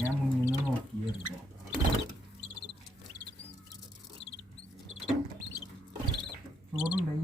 ഞാൻ മുന്നിൽ നിന്ന് നോക്കിയായിരുന്നു. ചോറുണ്ടായി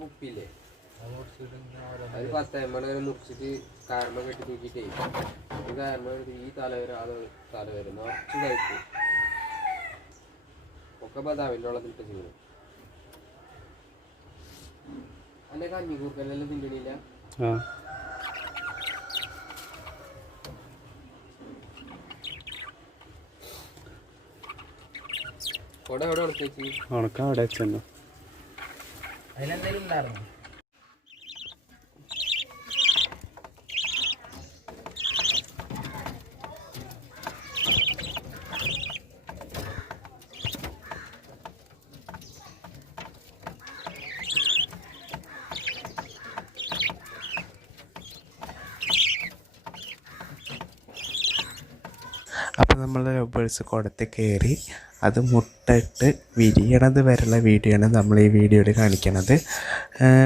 കുപ്പിയില്ലേ അത് 10 ml മുറിച്ചിട്ട് കാരണ കെട്ടി തൂക്കിട്ടേ ഈ കാരണം ഈ തലവരെ ആ തലവരെ നിറച്ച് കഴിക്കും ഒക്കെ ബദാമിൻ്റെ വെള്ളത്തിലിട്ട് ചെയ്യണം. അല്ലെ കഞ്ഞി കൂർക്കലെല്ലാം തിന്നണില്ല. അവിടെ വെച്ചു അതിലെന്തെങ്കിലും ഉണ്ടായിരുന്നു. അപ്പോൾ നമ്മൾ ലവ് ബേർഡ്സ് കുടത്തിൽ കയറി അത് മുട്ടയിട്ട് വിരിയണത് വരെയുള്ള വീഡിയോ ആണ് നമ്മൾ ഈ വീഡിയോയിൽ കാണിക്കണത്.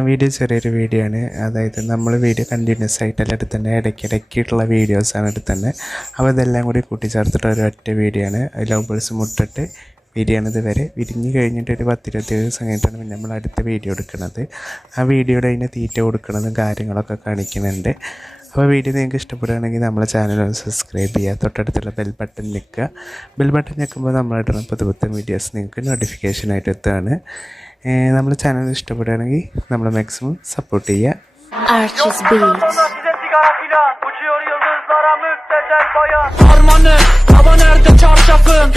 വീഡിയോ ചെറിയൊരു വീഡിയോ ആണ്. അതായത് നമ്മൾ വീഡിയോ കണ്ടിന്യൂസ് ആയിട്ടല്ല എടുത്തന്നെ ഇടയ്ക്കിടയ്ക്കുള്ള വീഡിയോസാണ് എടുത്തന്നെ. അപ്പോൾ ഇതെല്ലാം കൂടി കൂട്ടിച്ചേർത്തിട്ട് ഒരൊറ്റ വീഡിയോ ആണ്. ലവ് ബേർഡ്സ് മുട്ടിട്ട് വിരിയണത് വരെ വിരിഞ്ഞ് കഴിഞ്ഞിട്ട് ഒരു 10-20 ദിവസം കഴിഞ്ഞിട്ടാണ് പിന്നെ നമ്മൾ അടുത്ത വീഡിയോ എടുക്കുന്നത്. ആ വീഡിയോയുടെ അതിന് തീറ്റ കൊടുക്കുന്നതും കാര്യങ്ങളൊക്കെ കാണിക്കുന്നുണ്ട്. അപ്പോൾ വീഡിയോ നിങ്ങൾക്ക് ഇഷ്ടപ്പെടുകയാണെങ്കിൽ നമ്മളെ ചാനൽ ഒന്ന് സബ്സ്ക്രൈബ് ചെയ്യുക. തൊട്ടടുത്തുള്ള ബെൽ ബട്ടൺ ഞെക്കുക. ബെൽ ബട്ടൺ ഞെക്കുമ്പോൾ നമ്മളിടുന്ന പുതുപുത്തൻ വീഡിയോസ് നിങ്ങൾക്ക് നോട്ടിഫിക്കേഷനായിട്ട് എത്തുകയാണ്. നമ്മുടെ ചാനൽ ഇഷ്ടപ്പെടുകയാണെങ്കിൽ നമ്മൾ മാക്സിമം സപ്പോർട്ട് ചെയ്യുക. Harmanı, hava nerede çarşafın?